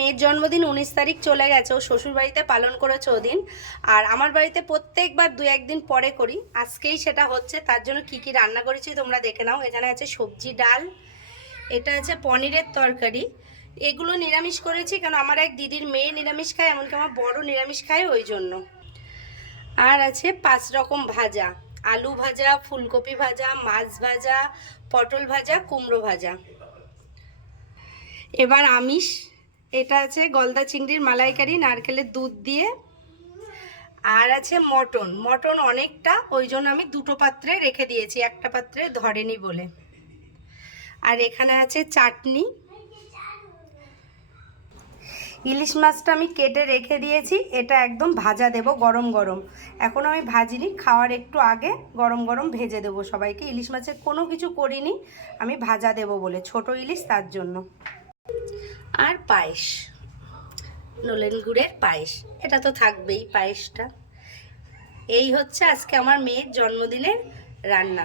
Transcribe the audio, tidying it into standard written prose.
মেয়ের জন্মদিন 19 তারিখ চলে গেছে, ও শ্বশুর বাড়িতে পালন করেছে ওদিন। আর আমার বাড়িতে প্রত্যেকবার 2-1 দিন পরে করি, আজকেই সেটা হচ্ছে। তার জন্য কি কি রান্না করেছি তোমরা দেখে নাও। এখানে আছে সবজি ডাল, এটা আছে পনিরের তরকারি। এগুলো নিরামিষ করেছি কারণ আমার এক দিদির মেয়ে নিরামিষ খায়, এমনকি আমার বড় নিরামিষ খায়, ওই জন্য। আর আছে 5 রকম ভাজা, আলু ভাজা, ফুলকপি ভাজা, মাছ ভাজা, পটল ভাজা, কুমড়ো ভাজা। এবার আমিষ, এটা আছে গলদা চিংড়ির মালাইকারি নারকেলের দুধ দিয়ে। আর আছে মটন, মটন অনেকটা, ওই জন্য আমি 2টো পাত্রে রেখে দিয়েছি, একটা পাত্রে ধরেনি বলে। আর এখানে আছে চাটনি। ইলিশ মাছটা আমি কেটে রেখে দিয়েছি, এটা একদম ভাজা দেব গরম গরম। এখন আমি ভাজিনি, খাওয়ার একটু আগে গরম গরম ভেজে দেবো সবাইকে। ইলিশ মাছের কোনো কিছু করিনি, আমি ভাজা দেব বলে, ছোট ইলিশ তার জন্য। আর পায়েস, নলেন গুড়ের পায়েস, এটা তো থাকবেই পায়েসটা। এই হচ্ছে আজকে আমার মেয়ের জন্মদিনের রান্না।